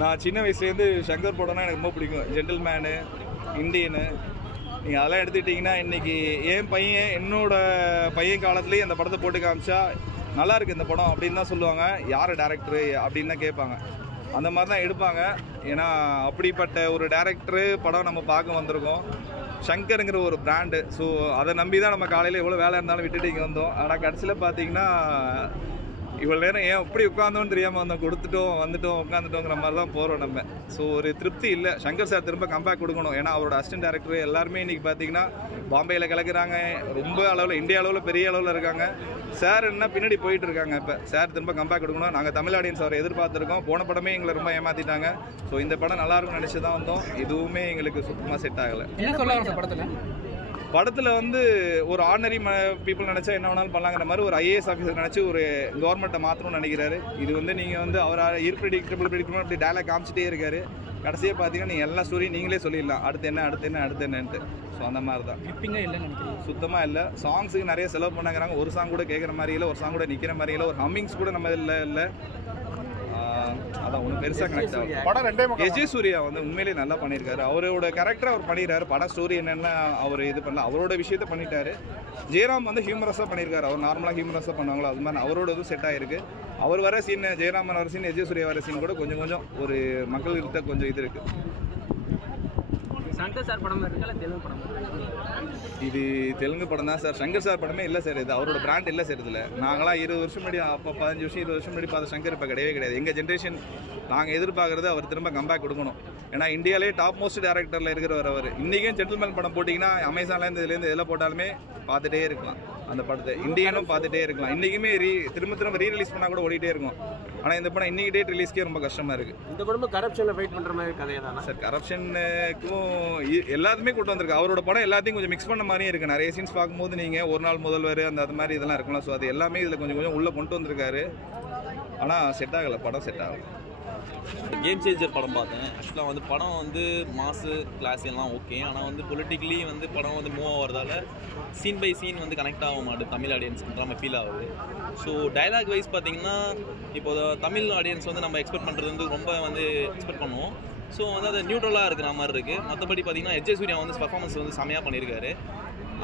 நான் சின்ன வயசுலேருந்து சங்கர் படம்னா எனக்கு ரொம்ப பிடிக்கும். ஜென்டில்மேனு, இந்தியனு, நீங்கள் அதெல்லாம் எடுத்துக்கிட்டிங்கன்னா இன்றைக்கி என் பையன் என்னோட பையன் காலத்துலேயே அந்த படத்தை போட்டு காமிச்சா நல்லா இருக்குது இந்த படம் அப்படின்னு தான் சொல்லுவாங்க. யார் டேரக்டரு அப்படின்னு தான் கேட்பாங்க. அந்த மாதிரி தான் எடுப்பாங்க. ஏன்னா அப்படிப்பட்ட ஒரு டேரக்டரு படம் நம்ம பார்க்க வந்திருக்கோம். சங்கருங்கிற ஒரு பிராண்டு. ஸோ அதை நம்பி தான் நம்ம காலையில் எவ்வளோ வேலை இருந்தாலும் விட்டுட்டு இங்கே வந்தோம். ஆனால் கடைசியில் பார்த்தீங்கன்னா இவ்வளோ நேரம் ஏன் எப்படி உட்காந்தோன்னு தெரியாமல் வந்தோம். கொடுத்துட்டோம், வந்துட்டோம், உட்காந்துட்டோங்கிற மாதிரி தான் போகிறோம் நம்ம. ஸோ ஒரு திருப்தி இல்லை. சங்கர் சார் திரும்ப கம்பேக் கொடுக்கணும். ஏன்னா அவரோட அசிஸ்டன்ட் டேரக்டர் எல்லாருமே இன்றைக்கி பார்த்தீங்கன்னா பாம்பேயில் கலக்கிறாங்க. ரொம்ப அளவில் இந்தியா அளவில் பெரிய அளவில் இருக்காங்க. சார் என்ன பின்னாடி போயிட்டு இருக்காங்க. இப்போ சார் திரும்ப கம்பேக் கொடுக்கணும். நாங்கள் தமிழ் ஆடியன்ஸ் அவரை எதிர்பார்த்துருக்கோம். போன படமே எங்களை ரொம்ப ஏமாற்றிட்டாங்க. ஸோ இந்த படம் நல்லாயிருக்கும்னு நினச்சி தான் வந்தோம். எதுவுமே எங்களுக்கு சுத்தமாக செட் ஆகலை. என்ன சொல்லுவாங்க படத்தில் வந்து ஒரு ஆர்டினரி பீப்புள் நினச்சா என்ன வேணாலும் பண்ணலாங்கிற மாதிரி ஒரு ஐஏஎஸ் ஆஃபீஸர் நினச்சி ஒரு கவர்மெண்ட்டை மாற்றணும்னு நினைக்கிறாரு. இது வந்து நீங்கள் வந்து அவர் ப்ரிடிக்டபிள் அப்படி டயலாக் காமிச்சிட்டே இருக்காரு. கடைசியாக பார்த்தீங்கன்னா நீங்கள் எல்லா ஸ்டோரியும் நீங்களே சொல்லிடலாம். அடுத்து என்னன்ட்டு. ஸோ அந்த மாதிரி தான். கிளிப்பிங்காக இல்லைன்னு நினைக்கிறேன். சுத்தமாக இல்லை. சாங்ஸுக்கு நிறைய செலவு பண்ணாங்கிறாங்க. ஒரு சாங் கூட கேட்குற மாதிரி இல்லை, ஒரு சாங் கூட நிற்கிற மாதிரி இல்லை, ஒரு ஹம்மிங்ஸ் கூட நம்ம இல்லை. அதான் ஒன்றும் பெருசாக கனெக்ட் ஆகும். படம் எஜே சூர்யா வந்து உண்மையிலேயே நல்லா பண்ணியிருக்காரு. அவரோட கேரக்டரை அவர் பண்ணிடுறாரு. படம் ஸ்டோரி என்னென்ன அவர் இது பண்ணல, அவரோட விஷயத்த பண்ணிட்டாரு. ஜெயராம் வந்து ஹியூமரஸாக பண்ணியிருக்காரு. அவர் நார்மலாக ஹியூமரஸாக பண்ணுவாங்களோ அது மாதிரி அவரோட இதுவும் செட் ஆகிருக்கு. அவர் வர சீன், ஜெயராமன் வர சீன், எஜே சூர்யா வர சீன் கூட கொஞ்சம் ஒரு மக்கள்கிட்ட கொஞ்சம் இது இருக்குது. சங்கர் சார் படம் இருக்குல்ல, தெலுங்கு படம் இது தெலுங்கு படம் தான் சார். சங்கர் சார் படமே இல்லை சார். இது அவரோட பிராண்ட் இல்லை சார். இதில் நாங்களாம் 20 வருஷம் முன்னாடி, அப்போ 15 வருஷம் 20 வருஷம் முன்னாடி பார்த்த சங்கர் இப்போ கிடையாது. எங்கள் ஜென்ரேஷன் நாங்கள் எதிர்பார்க்குறது அவர் திரும்ப கம்பேக் கொடுக்கணும். ஏன்னா இந்தியாவிலே டாப் மோஸ்ட் டேரக்டரில் இருக்கிறவர் அவர். இன்றைக்கும் ஜென்டில்மேன் படம் போட்டிங்கன்னா அமேசான்லேருந்து இதுலேருந்து எதில் போட்டாலுமே பார்த்துட்டே இருக்கலாம். அந்த படத்தை இந்தியனும் பார்த்துட்டே இருக்கலாம். இன்றைக்குமே திரும்ப ரீரிலீஸ் பண்ணால் கூட ஓடிட்டே இருக்கும். ஆனால் இந்த படம் இன்றைக்கி டேட் ரிலீஸ்க்கே ரொம்ப கஷ்டமாக இருக்குது. இந்த படம் கரப்ஷனில் ஃபைட் பண்ணுற மாதிரி கதையை தான் சார். கரப்ஷனுக்கும் எல்லாத்துமே கூட்டு வந்திருக்கு. அவரோட படம் எல்லாத்தையும் கொஞ்சம் மிக்ஸ் பண்ண மாதிரியும் இருக்குது. நிறைய சீன்ஸ் பார்க்கும்போது நீங்கள் ஒரு நாள் முதல்வர் அது மாதிரி இதெல்லாம் இருக்கலாம். ஸோ அது எல்லாமே இதில் கொஞ்சம் உள்ளே கொண்டு வந்திருக்காரு. ஆனால் செட் ஆகலை, படம் செட் ஆகலை. கேம் சேஞ்சர் படம் பார்த்தேன். ஆக்சுவலாக வந்து படம் வந்து மாசு கிளாஸ் எல்லாம் ஓகே. ஆனால் வந்து பொலிட்டிக்கலி வந்து படம் வந்து மூவ் ஆகிறதால சீன் பை சீன் வந்து கனெக்ட் ஆக மாட்டேது தமிழ் ஆடியன்ஸ்க்குன்ற மாதிரி ஃபீல் ஆகுது. ஸோ டைலாக் வைஸ் பார்த்தீங்கன்னா இப்போ தமிழ் ஆடியன்ஸ் வந்து நம்ம எக்ஸ்பெக்ட் பண்ணுறது வந்து ரொம்ப வந்து எக்ஸ்பெக்ட் பண்ணுவோம். ஸோ வந்து அது நியூட்ரலாக இருக்கிற மாதிரி இருக்குது. மற்றபடி பார்த்தீங்கன்னா எஜே சூர்யா வந்து பர்ஃபார்மன்ஸ் வந்து செமையாக பண்ணியிருக்காரு.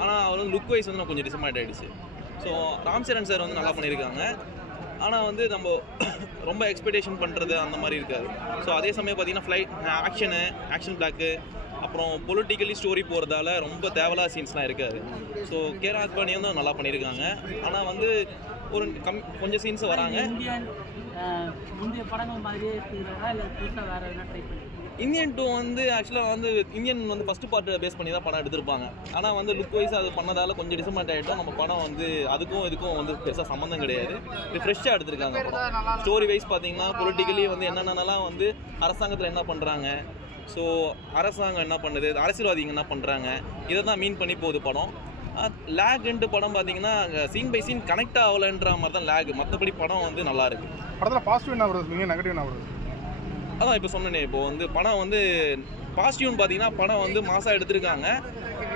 ஆனால் அவர் வந்து லுக் வைஸ் வந்து நான் கொஞ்சம் டிசப்பாயிண்ட் ஆகிடுச்சு. ஸோ ராம் சரண் சார் வந்து நல்லா பண்ணியிருக்காங்க. ஆனால் வந்து நம்ம ரொம்ப எக்ஸ்பெக்டேஷன் பண்ணுறது அந்த மாதிரி இருக்காது. ஸோ அதே சமயம் பார்த்தீங்கன்னா ஆக்ஷன் பிளாக்கு, அப்புறம் பொலிட்டிக்கலி ஸ்டோரி போகிறதால ரொம்ப தேவையில்லாத சீன்ஸ்லாம் இருக்காது. ஸோ கேரா அத்வானி வந்து நல்லா பண்ணியிருக்காங்க. ஆனால் வந்து ஒரு கொஞ்சம் சீன்ஸ் வராங்க. முந்தைய படங்கள் மாதிரியே இல்லை புதுசாக வேறு என்ன ட்ரை பண்ணி இந்தியன் 2 வந்து ஆக்சுவலாக வந்து இந்தியன் வந்து ஃபஸ்ட்டு பார்ட் பேஸ் பண்ணி தான் படம் எடுத்திருப்பாங்க. ஆனால் வந்து லுக் வைஸ் அது பண்ணதால் கொஞ்சம் டிசப்பாயிண்ட் ஆகிட்டோம். நம்ம படம் வந்து அதுக்கும் இதுக்கும் வந்து பெருசாக சம்மந்தம் கிடையாது. இது ஃப்ரெஷ்ஷாக எடுத்திருக்காங்க படம். ஸ்டோரி வைஸ் பார்த்தீங்கன்னா பொலிட்டிக்கலி வந்து என்னென்னலாம் வந்து அரசாங்கத்தில் என்ன பண்ணுறாங்க, ஸோ அரசாங்கம் என்ன பண்ணுது, அரசியல்வாதிங்க என்ன பண்ணுறாங்க, இதை தான் மீன் பண்ணி போகுது படம். லேக்ன்ட்டு படம் பார்த்தீங்கன்னா சீன் பை சீன் கனெக்ட் ஆகலைன்ற மாதிரி தான் லேக். மற்றபடி படம் வந்து நல்லா இருக்குது. படத்தில் பாசிட்டிவ் என்ன வருது, நெகட்டிவ் என்ன வருது? அதான் இப்போ சொன்னேனே, இப்போ வந்து படம் வந்து பாசிட்டிவ்னு பார்த்தீங்கன்னா படம் வந்து மாசாக எடுத்திருக்காங்க.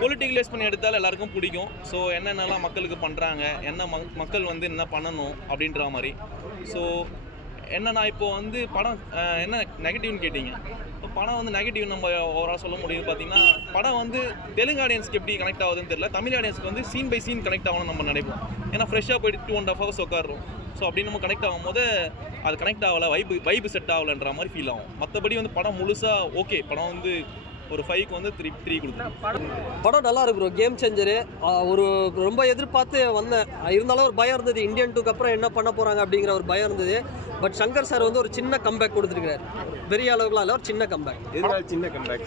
பொலிட்டிக்கலைஸ் பண்ணி எடுத்தாலும் எல்லாருக்கும் பிடிக்கும். ஸோ என்னென்னலாம் மக்களுக்கு பண்ணுறாங்க, என்ன மக்கள் வந்து என்ன பண்ணணும் அப்படின்ற மாதிரி. ஸோ என்னன்னா இப்போ வந்து படம் என்ன நெகட்டிவ்னு கேட்டிங்க. இப்போ படம் வந்து நெகட்டிவ் நம்ம ஓவரால் சொல்ல முடியும். பார்த்தீங்கன்னா படம் வந்து தெலுங்கு ஆடியன்ஸ்க்கு எப்படி கனெக்ட் ஆகுதுன்னு தெரியல. தமிழ் ஆடியன்ஸ்க்கு வந்து சீன் பை சீன் கனெக்ட் ஆகணும்னு நம்ம நினைப்போம். ஏன்னா ஃப்ரெஷ்ஷாக போய்ட்டு 2.5 hours உட்காடுறோம். ஸோ அப்படி நம்ம கனெக்ட் ஆகும்போது அது கனெக்ட் ஆகலை, வைப்பு செட் ஆகலைன்ற மாதிரி ஃபீல் ஆகும். மற்றபடி வந்து படம் முழுசாக ஓகே. படம் வந்து ஒரு 5க்கு வந்து 3 கொடுக்கும். படம் நல்லா இருக்கு ப்ரோ. கேம் சேஞ்சரு ஒரு ரொம்ப எதிர்பார்த்து வந்தேன். இருந்தாலும் ஒரு பயம் இருந்தது, இந்தியன் 2க்கு அப்புறம் என்ன பண்ண போகிறாங்க அப்படிங்கிற ஒரு பயம் இருந்தது. பட் சங்கர் சார் வந்து ஒரு சின்ன கம்பேக் கொடுத்துருக்காரு. பெரிய அளவுக்குலாம் இல்லை, ஒரு சின்ன கம்பேக். சின்ன கம்பேக்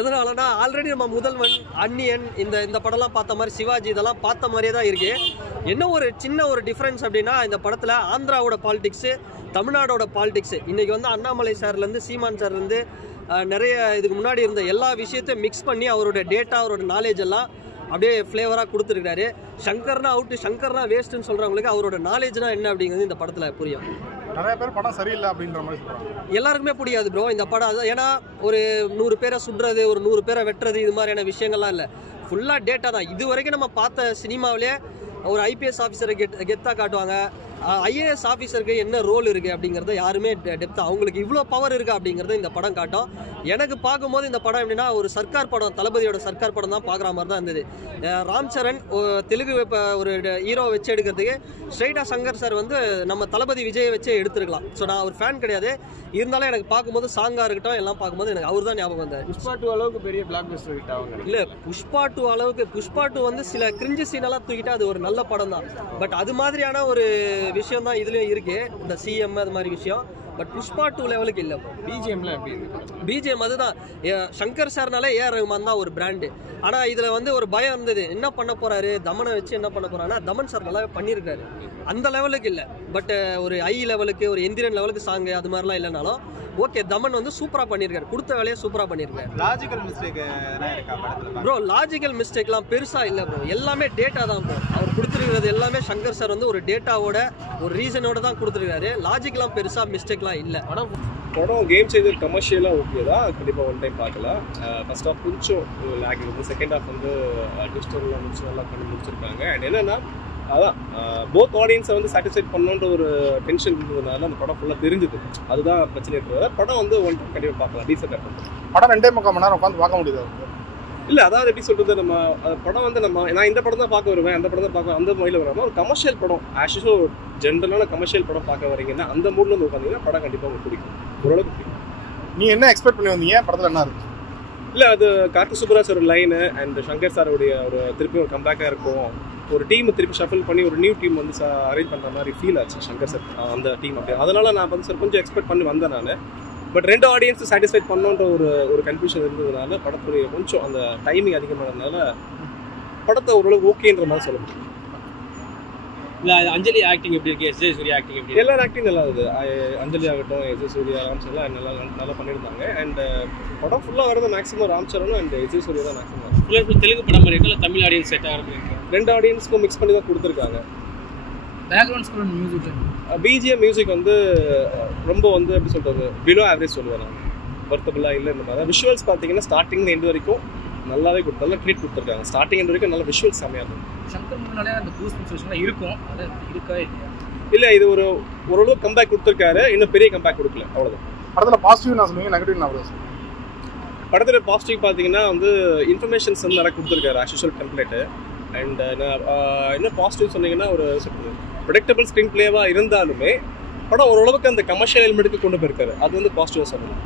எதனாலனா ஆல்ரெடி நம்ம முதல்வன், அன்னியன், இந்த படம்லாம் பார்த்த மாதிரி, சிவாஜி இதெல்லாம் பார்த்த மாதிரியே தான் இருக்குது. என்ன ஒரு சின்ன ஒரு டிஃப்ரென்ஸ் அப்படின்னா இந்த படத்தில் ஆந்திராவோட பாலிடிக்ஸு, தமிழ்நாடோட பாலிடிக்ஸு, இன்றைக்கி வந்து அண்ணாமலை சார்லேருந்து சீமான் சார்லேருந்து நிறைய இதுக்கு முன்னாடி இருந்த எல்லா விஷயத்தையும் மிக்ஸ் பண்ணி அவரோட டேட்டா, அவரோட நாலேஜ் எல்லாம் அப்படியே ஃப்ளேவராக கொடுத்துருக்காரு. சங்கர்னா அவுட்டு, சங்கர்னா வேஸ்ட்டுன்னு சொல்கிறவங்களுக்கு அவரோட நாலேஜ்னா என்ன அப்படிங்கிறது இந்த படத்தில் புரியும். நிறைய பேர் படம் சரியில்லை அப்படின்ற மாதிரி சொல்கிறாங்க. எல்லாருக்குமே புரியாது ப்ரோ இந்த படம். அது ஏன்னா ஒரு 100 பேரை சுடுறது, ஒரு 100 பேரை வெட்டுறது, இது மாதிரியான விஷயங்கள்லாம் இல்லை. ஃபுல்லாக டேட்டா தான். இது வரைக்கும் நம்ம பார்த்த சினிமாவிலே ஒரு ஐபிஎஸ் ஆஃபீஸரை கெத்தாக காட்டுவாங்க, ஐஏஎஸ் ஆஃபீஸருக்கு என்ன ரோல் இருக்குது அப்படிங்கிறத யாருமே டெப்த்தாக அவங்களுக்கு இவ்வளோ பவர் இருக்கா அப்படிங்கிறத இந்த படம் காட்டும். எனக்கு பார்க்கும்போது இந்த படம் எப்படின்னா ஒரு சர்க்கார் படம், தளபதியோட சர்க்கார் படம் தான் பார்க்குற மாதிரி தான் இருந்தது. ராம் சரண் தெலுங்கு இப்போ ஒரு ஹீரோ வச்சு எடுக்கிறதுக்கு ஸ்ட்ரைட்டாக சங்கர் சார் வந்து நம்ம தளபதி விஜயை வச்சே எடுத்துருக்கலாம். ஸோ நான் ஒரு ஃபேன் கிடையாது, இருந்தாலும் எனக்கு பார்க்கும்போது சாங்காக இருக்கட்டும் எல்லாம் பார்க்கும்போது எனக்கு அவர் தான் ஞாபகம் வந்தார். புஷ்பா 2 அளவுக்கு பெரிய பிளாக் பஸ்டர் ஹிட் ஆகும் இல்லை புஷ்பா 2 அளவுக்கு, புஷ்பா 2 வந்து சில கிரிஞ்சு சீனெல்லாம் தூக்கிட்டு அது ஒரு நல்ல படம் தான். பட் அது மாதிரியான ஒரு விஷயம் தான் இதுலேயும் இருக்கு, இந்த சிஎம் அது மாதிரி விஷயம். பட் புஷ்பா 2 லெவலுக்கு இல்லை. பிஜிஎம்ல எப்படி இருக்கு? பிஜிஎம் அதுதான் சங்கர் சார்னாலே ஏஆர் ரஹ்மான் தான் ஒரு பிராண்டு. ஆனால் இதில் வந்து ஒரு பயம் இருந்தது, என்ன பண்ண போறாரு தமனை வச்சு என்ன பண்ண போறாருன்னா தமன் சார் நல்லா பண்ணியிருக்காரு, அந்த லெவலுக்கு இல்லை. பட் ஒரு ஐ லெவலுக்கு ஒரு எந்திரன் லெவலுக்கு சாங்கு அது மாதிரிலாம் இல்லைனாலும் ஓகே தமன் வந்து சூப்பராக பண்ணியிருக்காரு, கொடுத்த வேலையை சூப்பராக பண்ணியிருக்காரு. லாஜிக்கல் மிஸ்டேக் ப்ரோ லாஜிக்கல் மிஸ்டேக்லாம் பெருசாக இல்லை ப்ரோ, எல்லாமே டேட்டா தான் ப்ரோ. அவர் கொடுத்துருக்கிறது எல்லாமே சங்கர் சார் வந்து ஒரு டேட்டாவோட ஒரு ரீசனோட தான் கொடுத்துருக்காரு. லாஜிக்லாம் பெருசாக மிஸ்டேக்லாம் இல்லை. படம் கேம் சேஞ்சர் கமர்ஷியலாக ஓகே தான், கண்டிப்பாக ஒன் டைம் பார்க்கலாம். ஃபர்ஸ்ட் ஹாஃப் கொஞ்சம் லேக் இருக்குது, செகண்ட் ஹாஃப் வந்து டிஸ்டர்லாம் முடிச்சு நல்லா பண்ணி முடிச்சிருக்காங்க. அண்ட் என்னென்னா அதான் போத் ஆடியன்ஸை வந்து சாட்டிஸ்ஃபைட் பண்ணணுன்ற ஒரு டென்ஷன் இருந்ததுனால அந்த படம் ஃபுல்லாக தெரிஞ்சுது, அதுதான் பிரச்சனை இருக்கிறத. படம் வந்து ஒன் டைம் கண்டிப்பாக பார்க்கலாம், டீசெண்டாக இருக்கும். படம் 2.25 மணி நேரம் உட்காந்து பார்க்க முடியாது. இல்லை அதாவது எப்படி சொல்கிறது, நம்ம படம் வந்து நான் இந்த படம் தான் பார்க்க வருவேன், அந்த படம் தான் பார்க்க அந்த மொழியில் வராமல் ஒரு கமர்ஷியல் படம் ஆஷிஷோ ஜென்ரலான கமர்ஷியல் படம் பார்க்க வரீங்கன்னா அந்த மூடில் வந்து உட்காந்தீங்கன்னா படம் கண்டிப்பாக உங்களுக்கு பிடிக்கும், ஓரளவுக்கு பிடிக்கும். நீ என்ன எக்ஸ்பெக்ட் பண்ணி வந்தீங்க படத்தில் என்ன இருக்கு? இல்லை அது கார்த்திக் சுப்ராஜ் ஒரு லைனு அண்ட் சங்கர் சாருடைய ஒரு திருப்பி ஒரு கம்பேக்காக இருக்கும், ஒரு டீம் திருப்பி ஷஃபில் பண்ணி ஒரு நியூ டீம் வந்து அரேஞ்ச் பண்ணுற மாதிரி ஃபீல் ஆச்சு சங்கர் சார் அந்த டீம். அப்படி அதனால நான் வந்து சார் கொஞ்சம் எக்ஸ்பெக்ட் பண்ணி வந்தேன் நான். பட் ரெண்டு ஆடியன்ஸை சாட்டிஸ்ஃபைட் பண்ணணுன்ற ஒரு கன்ஃபியூஷன் இருந்ததுனால படத்துடைய கொஞ்சம் அந்த டைமிங் அதிகமானதுனால படத்தை ஓரளவுக்கு ஓகேன்ற மாதிரி சொல்ல முடியும். இல்லை அஞ்சலி ஆக்டிங் எப்படி இருக்கு, எஸ் சூர்யா ஆக்டிங் எப்படி? எல்லாரும் ஆக்டிங் நல்லா இருக்குது, அஞ்சலி ஆகட்டும் எஸ் சூர்யா ராம் சரண் எல்லாம் நல்லா பண்ணியிருந்தாங்க. அண்ட் படம் ஃபுல்லாக வரது maximum Ram Charan and S Surya தான் மேக்ஸிமம். தெலுங்கு படம் மாதிரி இருக்குல்ல, தமிழ் ஆடியன்ஸ் செட் ஆகிறது ரெண்டு ஆடியன்ஸ்க்கும் மிக்ஸ் பண்ணி தான் கொடுத்துருக்காங்க. Background score music BGM music வந்து ரொம்ப வந்து எப்படி சொல்கிறது பிலோ ஆவரேஜ் சொல்லுவேன் நான், வர்த்தபுளாக இல்லை. இந்த மாதிரி விஷுவல்ஸ் பார்த்தீங்கன்னா ஸ்டார்டிங் எண்டு வரைக்கும் நல்லாவே நல்லா ட்ரீட் கொடுத்துருக்காங்க. ஸ்டார்டிங் எண்டு வரைக்கும் நல்ல விஷுவல்ஸ் செம்மையாக இருக்கும். சங்கர் முன்னாலே அந்த பூஸ்ட் சிச்சுவேஷன்லாம் இருக்கும், அது இருக்கா இல்லையா? இல்லை இது ஓரளவு கம்பேக் கொடுத்துருக்காரு, இன்னும் பெரிய கம்பேக் கொடுக்கல, அவ்வளோதான். படத்தில் பாசிட்டிவ் நான் சொல்லுவீங்க, நெகட்டிவ் நான் சொல்லுவேன். படத்தில் பாசிட்டிவ் பார்த்தீங்கன்னா வந்து இன்ஃபர்மேஷன்ஸ் வந்து நல்லா கொடுத்துருக்காரு ஆஷுவல் டெம்ப்ளேட்டு. அண்ட் இன்னும் பாசிட்டிவ் சொன்னீங்கன்னா ஒரு ப்ரெடிக்டபிள் ஸ்க்ரீன் பிளேவாக இருந்தாலுமே படம் ஓரளவுக்கு அந்த கமர்ஷியல் எலிமெண்ட்டுக்கு கொண்டு போயிருக்காரு, அது வந்து பாசிட்டிவாக சொல்லலாம்.